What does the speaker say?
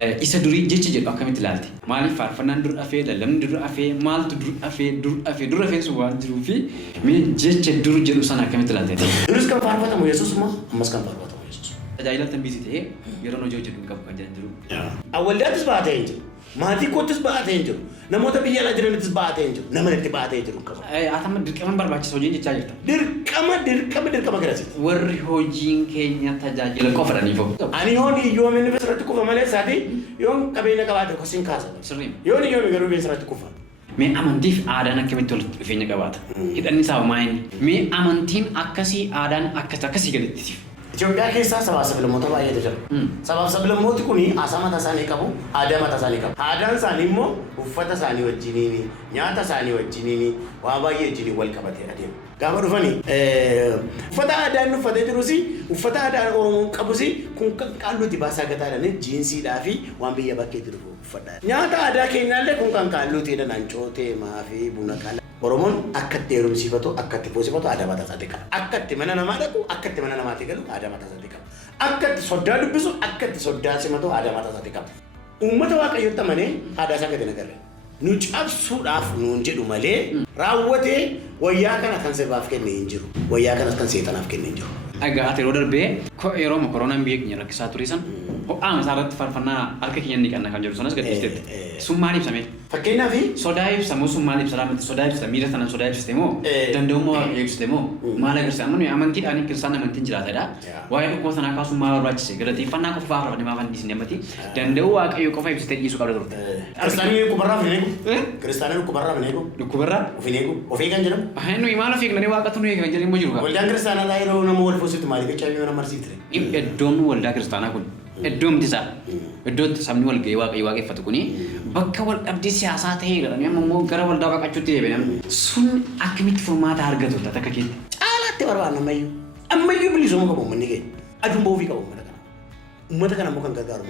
Isa durii jecha jedhu akkamitti ilaalti? Maaliif faarfannaan dur afee, lalamni dur afee, maaltu dur afee sun waan jiruu fi mee jecha dur jedhu sana akkamitti ilaalti? Duris kan faarfatamu Yesuus moo ammas kan faarfatamu Yesuus? Tajaajila tambiisii ta'ee yeroo hojii hojjetu qabu kan jiran jiru. Awwaaldaattis baatee hin jiru. Maatii kootis baatee hin jiru. Namoota biyya alaa jiranittis baatee hin jiru. Nama itti baatee jiru qaba. Atama dirqama barbaachisa hojiin jechaa jirta. Dirqama garasiiti. Warri hojiin keenya tajaajila qofadhaniifoo. Ani yooni yoomin bisirratti kufa malee isaati yoon qabeenya qabaate kosiin kaasa. Sirrii. Yooni garuu bisirratti kufa. Mee amantiif aadaan akkamitti walitti dhufeenya qabaata? Hidhanni isaa maayini? Mee amantiin akkasii aadaan akkasii galitti? Itoophiyaa keessaa sabaa sablammoota baay'eetu jira. Sabaa sablammooti kuni aasaa mataa isaanii qabu, aadaa mataa isaanii qabu. Aadaan isaanii immoo uffata isaanii wajjiniini, nyaata isaanii wajjiniini, waa baay'ee wajjiniin wal qabatee adeemu. Gaafa dhufanii uffata aadaan uffatee jirus uffata aadaan Oromoon qabus kun kan qaalluutti baasaa gataadhaan jiinsiidhaa fi waan biyya bakkee jiru uffadha. Nyaata aadaa keenyaallee kun kan qaalluutti jedhan cootee maafi buna qala. Oromoon akka itti heerumsiifatu akka itti foosifatu aadaa mataa isaatii qaba. Akka itti mana namaa dhaqu akka itti mana namaatti galu aadaa mataa isaatii qaba. Akka itti soddaa dubbisu akka itti soddaa simatu aadaa mataa isaatii qaba. Uummata waaqayyotti amanee aadaa isaa gadi nagarre. Nu cabsuudhaaf nuun jedhu malee raawwatee wayyaa kana kan sirbaaf kenne hin jiru. Wayyaa kanas kan seexanaaf kenne hin jiru. Egaa yeroo darbee yeroo koronaan biyya keenya rakkisaa ture san ho'aan isaa irratti faarfannaa harka keenya ni qanna kan jedhu sanas gadhiisteetti. Sun maal ibsame? Fakkeenyaaf sodaa ibsamu sun maal ibsa laamatti sodaa ibsa miira sanan sodaa ibsite moo danda'ummaa waaqayyoo ibsite moo maal agarsiisa amma nuyi amantiidhaan kiristaanaa amantiin jiraatedha. Waa'ee dhukkuba sanaa kaasuun maal barbaachise galateeffannaa qofa faarfannee maaf handisne ammatti danda'uu waaqayyoo qofa ibsitee dhiisuu qabda turte. Kiristaanii dhukkubarraa of hin eegu. Kiristaanii dhukkubarraa of hin eegu. Dhukkubarraa of hin eegu. Ofii kan jedhamu. Nuyi maal of eegnanii waaqatu nuyi kan jedhamu jiru. Waldaan kiristaanaa yeroo nama wal fuusitu maaliif jecha yoo nama marsiifte. Iddoon waldaa kiristaanaa kun iddoo mitisaa iddootti sabni wal ga'ee waaqayyo waaqeffatu kuni bakka wal dhabdee siyaasaa ta'ee jedhanii amma immoo gara waldaa baqachuutti deebi'an sun akkamitti furmaata argatu takka keetti. Caalaatti barbaadna ammayyuu bilisummaa qabu uummanni keenya aduun ba'uu fi qabu uummata kana immoo kan gargaaru.